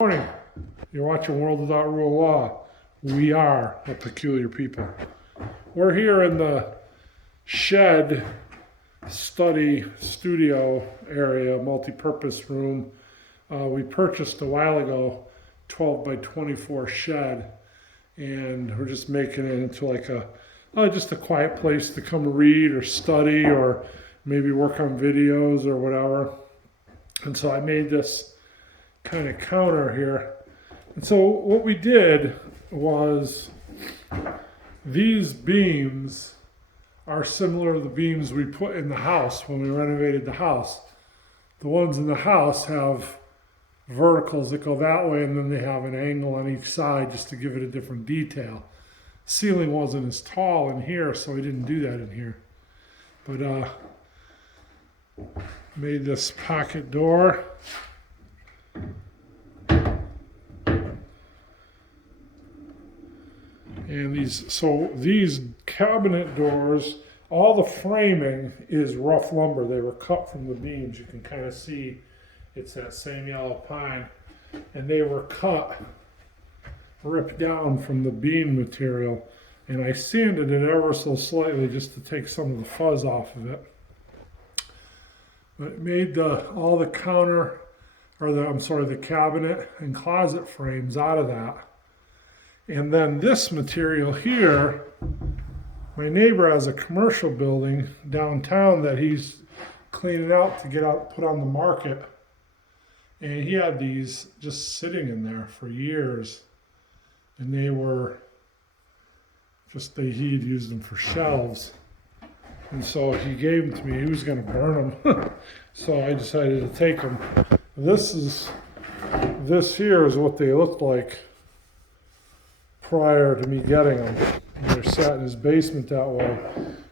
Morning. You're watching World Without Rule of Law. We are a peculiar people. We're here in the shed study studio area, multi-purpose room. We purchased a while ago 12 by 24 shed, and we're just making it into like just a quiet place to come read or study or maybe work on videos or whatever. And so I made this kind of counter here. And so what we did was, these beams are similar to the beams we put in the house when we renovated the house. The ones in the house have verticals that go that way, and then they have an angle on each side just to give it a different detail. Ceiling wasn't as tall in here, so we didn't do that in here. But made this pocket door. And these cabinet doors, all the framing is rough lumber. They were cut from the beams. You can kind of see it's that same yellow pine. And they were cut, ripped down from the beam material. And I sanded it ever so slightly just to take some of the fuzz off of it. But it made all the the cabinet and closet frames out of that. And then this material here, my neighbor has a commercial building downtown that he's cleaning out to put on the market. And he had these just sitting in there for years. And they were he'd used them for shelves. And so he gave them to me. He was going to burn them. So I decided to take them. This here is what they looked like prior to me getting them. And they're sat in his basement that way.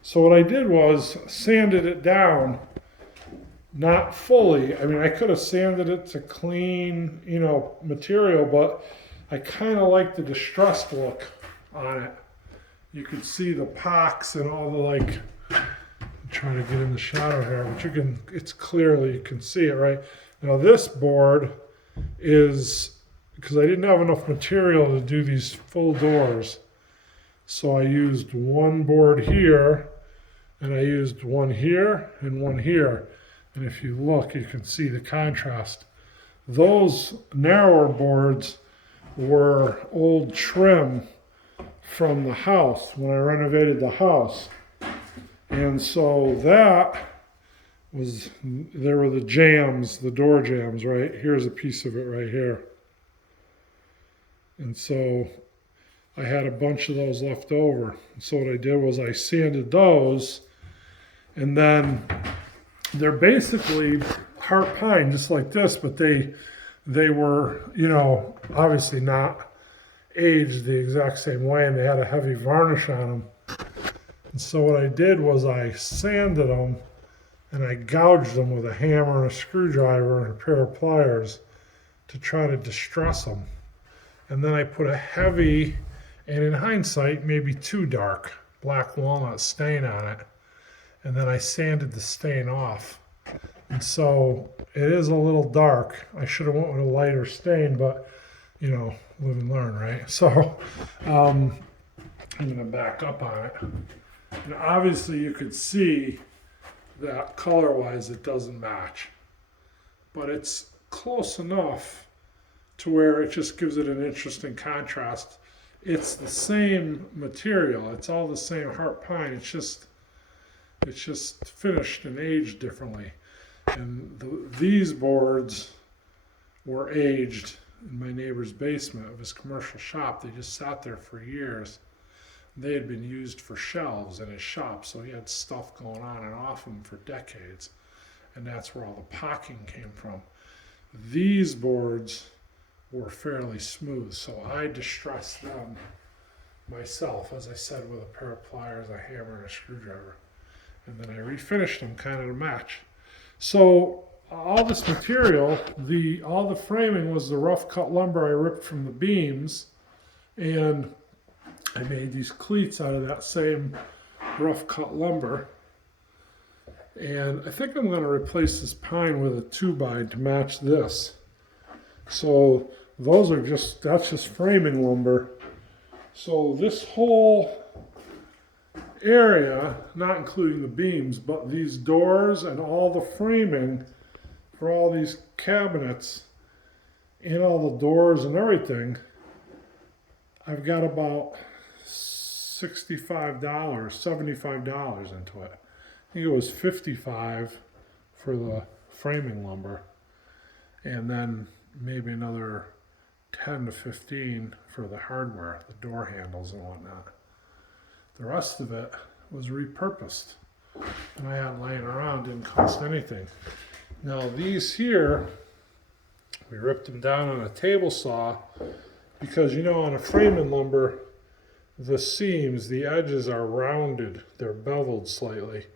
So what I did was sanded it down, not fully. I mean, I could have sanded it to clean, material, but I kind of like the distressed look on it. You could see the pocks and all the I'm trying to get in the shadow here, but it's clearly, you can see it, right? Now this board is, because I didn't have enough material to do these full doors, so I used one board here, and I used one here and one here. And if you look, you can see the contrast. Those narrower boards were old trim from the house when I renovated the house. And so there were the jambs, the door jambs, right? Here's a piece of it right here. And so I had a bunch of those left over. So what I did was I sanded those, and then they're basically heart pine, just like this, but they were, obviously not aged the exact same way, and they had a heavy varnish on them. And so what I did was I sanded them, and I gouged them with a hammer and a screwdriver and a pair of pliers to try to distress them. And then I put a heavy, and in hindsight, maybe too dark, black walnut stain on it. And then I sanded the stain off. And so it is a little dark. I should have went with a lighter stain, but, live and learn, right? So I'm going to back up on it. And obviously you could see that color-wise it doesn't match. But it's close enough to where it just gives it an interesting contrast. It's the same material. It's all the same heart pine. It's just finished and aged differently. And these boards were aged in my neighbor's basement of his commercial shop. They just sat there for years. They had been used for shelves in his shop, so he had stuff going on and off them for decades. And that's where all the pocking came from. These boards were fairly smooth, so I distressed them myself, as I said, with a pair of pliers, a hammer, and a screwdriver. And then I refinished them kind of to match. So all this material, all the framing was the rough cut lumber I ripped from the beams, and I made these cleats out of that same rough cut lumber. And I think I'm going to replace this pine with a 2x to match this. So those are just, that's just framing lumber. So this whole area, not including the beams, but these doors and all the framing for all these cabinets and all the doors and everything, I've got about $65, $75 into it. I think it was $55 for the framing lumber, and then maybe another 10 to 15 for the hardware, the door handles and whatnot. The rest of it was repurposed, and I had laying around, didn't cost anything. Now these here, we ripped them down on a table saw because, you know, on a framing lumber, the seams, the edges are rounded, they're beveled slightly,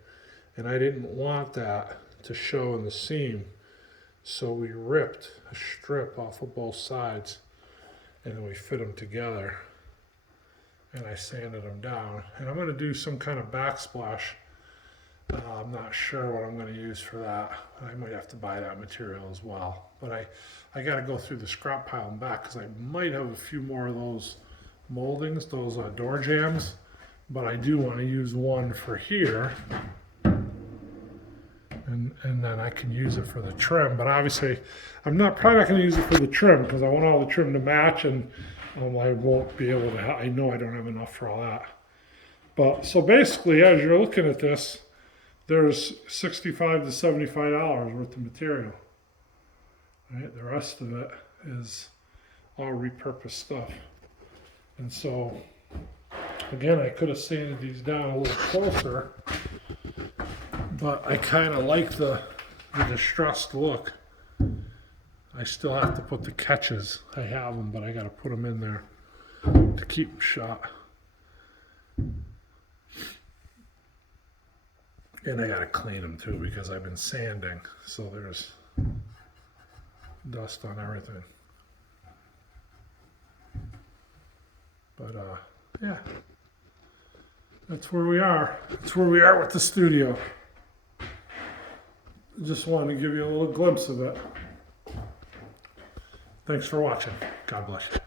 and I didn't want that to show in the seam. So we ripped a strip off of both sides, and then we fit them together, and I sanded them down. And I'm going to do some kind of backsplash. I'm not sure what I'm going to use for that. I might have to buy that material as well. But I got to go through the scrap pile and back because I might have a few more of those moldings, those door jambs. But I do want to use one for here. And then I can use it for the trim. But obviously, I'm probably not going to use it for the trim because I want all the trim to match, and I won't be able to, I know I don't have enough for all that. But so basically, as you're looking at this, there's $65 to $75 worth of material. Right? The rest of it is all repurposed stuff. And so, again, I could have sanded these down a little closer, but I kind of like the distressed look. I still have to put the catches. I have them, but I got to put them in there to keep them shut. And I got to clean them too because I've been sanding, so there's dust on everything. But yeah, that's where we are. That's where we are with the studio. Just wanted to give you a little glimpse of it. Thanks for watching. God bless you.